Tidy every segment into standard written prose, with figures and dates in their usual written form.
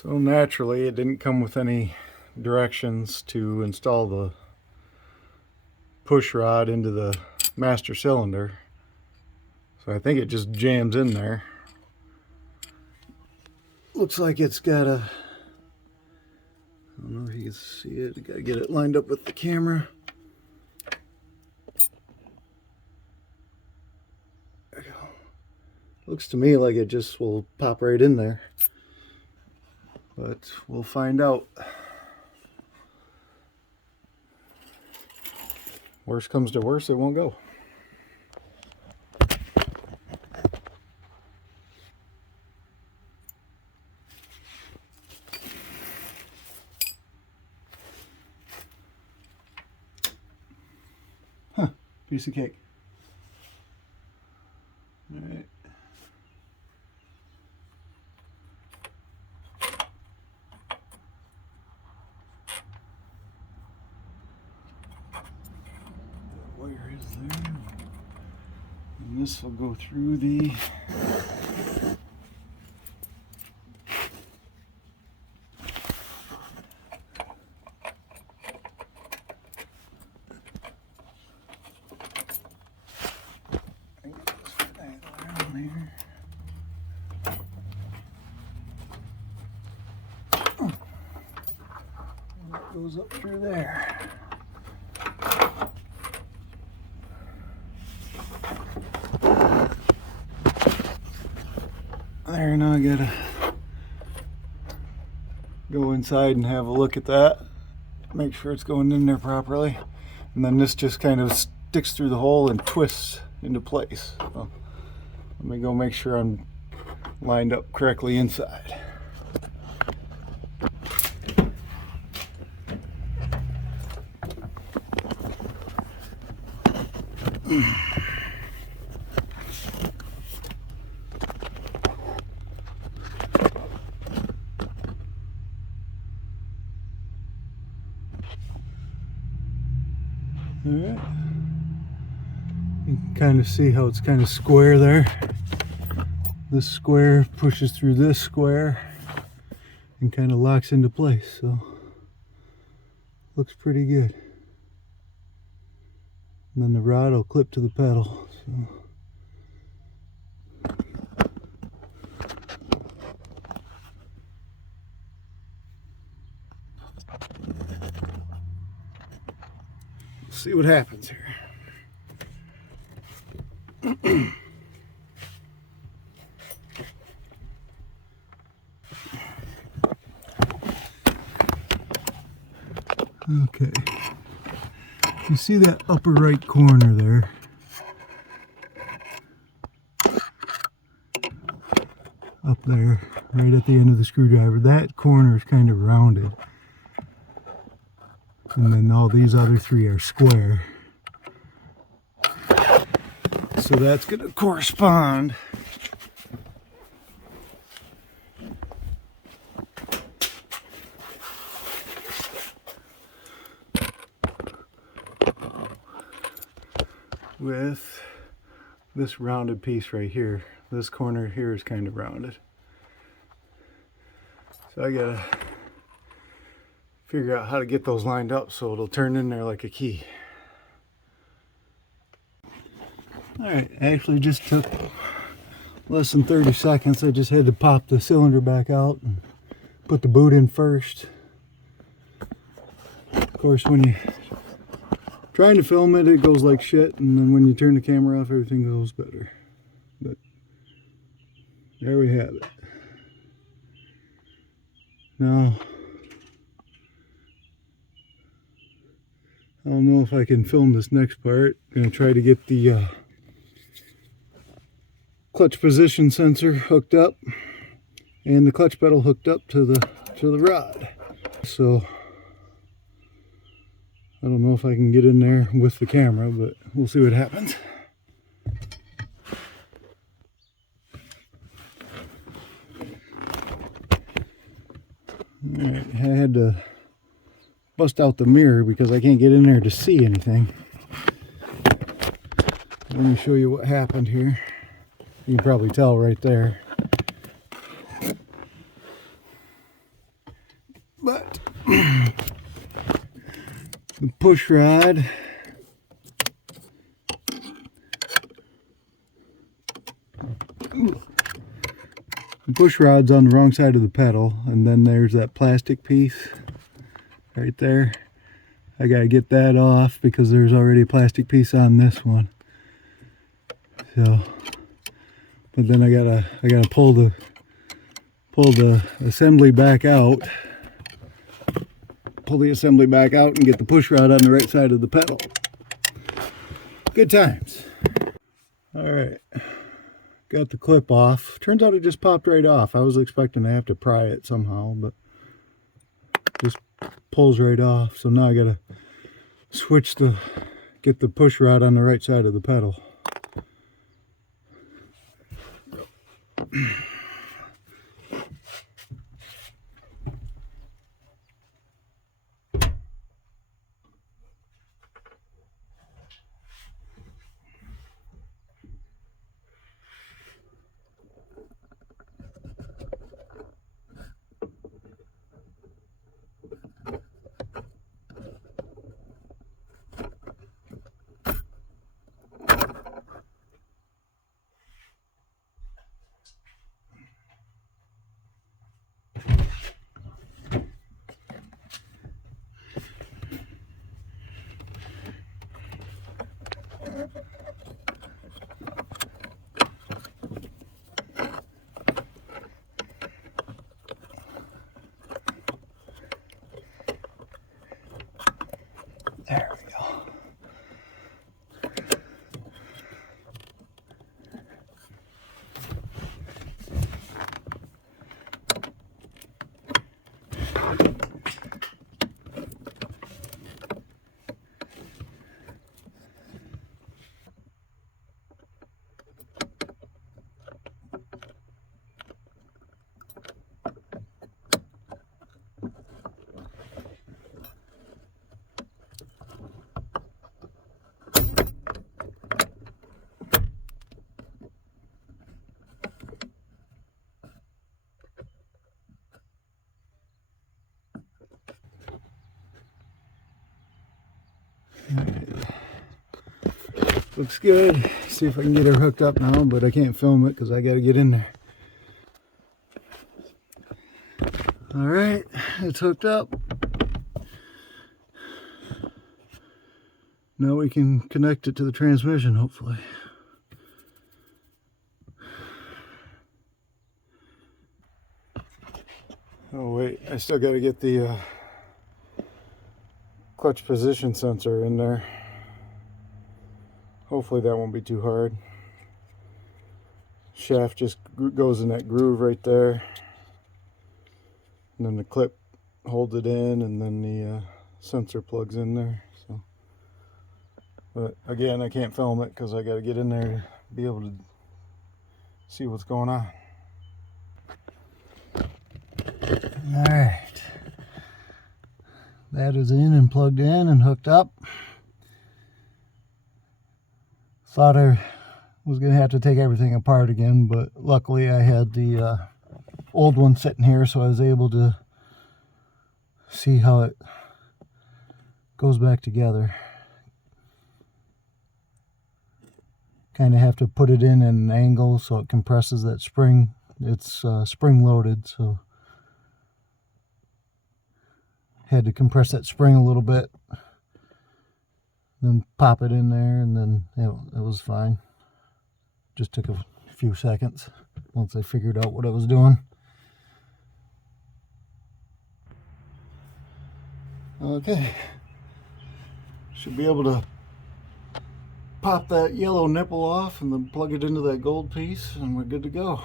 So naturally it didn't come with any directions to install the push rod into the master cylinder. So I think it just jams in there. Looks like it's got a, I don't know if you can see it, gotta get it lined up with the camera. There we go. Looks to me like it just will pop right in there. But we'll find out. Worst comes to worst, it won't go. Huh, piece of cake. All right. Wire is there, and this will go through the goes up through there. There, now I gotta go inside and have a look at that, make sure it's going in there properly, and then this just kind of sticks through the hole and twists into place. So let me go make sure I'm lined up correctly inside. Alright, you can kind of see how it's kind of square there. This square pushes through this square and kind of locks into place, so looks pretty good. And then the rod will clip to the pedal. So. See what happens here. Okay, you see that upper right corner there? Up there, right at the end of the screwdriver, that corner is kind of rounded. And then all these other three are square. So that's going to correspond with this rounded piece right here. This corner here is kind of rounded. So I gotta figure out how to get those lined up so it'll turn in there like a key. Alright, actually just took less than 30 seconds. I just had to pop the cylinder back out and put the boot in first. Of course, when you're trying to film it, it goes like shit, and then when you turn the camera off, everything goes better. But there we have it. Now, I don't know if I can film this next part. I'm going to try to get the clutch position sensor hooked up and the clutch pedal hooked up to the rod. So I don't know if I can get in there with the camera, but we'll see what happens. Alright, I had to bust out the mirror because I can't get in there to see anything. Let me show you what happened here. You can probably tell right there. But the push rod, rod's on the wrong side of the pedal, and then there's that plastic piece right there. I gotta get that off because there's already a plastic piece on this one. So, but then I gotta pull the assembly back out. Pull the assembly back out and get the push rod on the right side of the pedal. Good times. All right, got the clip off. Turns out it just popped right off. I was expecting to have to pry it somehow, but just pulls right off. So now I gotta get the push rod on the right side of the pedal. There we go. Looks good. See if I can get her hooked up now, but I can't film it because I got to get in there. All right, it's hooked up. Now we can connect it to the transmission, hopefully. Oh wait, I still got to get the clutch position sensor in there. Hopefully that won't be too hard. Shaft just goes in that groove right there, and then the clip holds it in, and then the sensor plugs in there. So, but again, I can't film it because I got to get in there to be able to see what's going on. All right, that is in and plugged in and hooked up. Thought I was going to have to take everything apart again, but luckily I had the old one sitting here, so I was able to see how it goes back together. Kind of have to put it in at an angle so it compresses that spring. It's spring loaded, so had to compress that spring a little bit, then pop it in there, and then it was fine. Just took a few seconds once I figured out what I was doing. Okay, should be able to pop that yellow nipple off and then plug it into that gold piece, and we're good to go.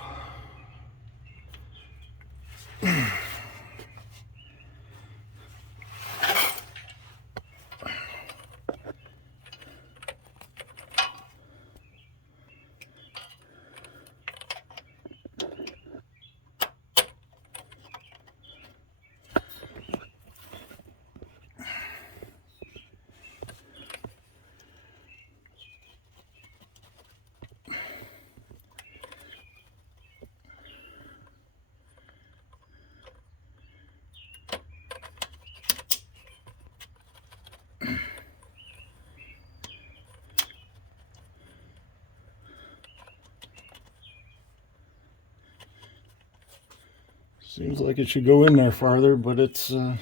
Seems like it should go in there farther, but it's the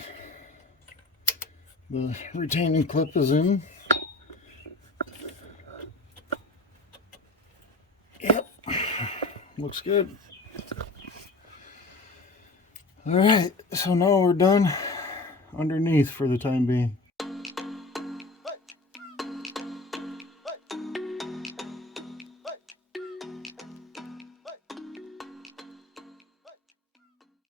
retaining clip is in. Yep, looks good. All right, so now we're done underneath for the time being.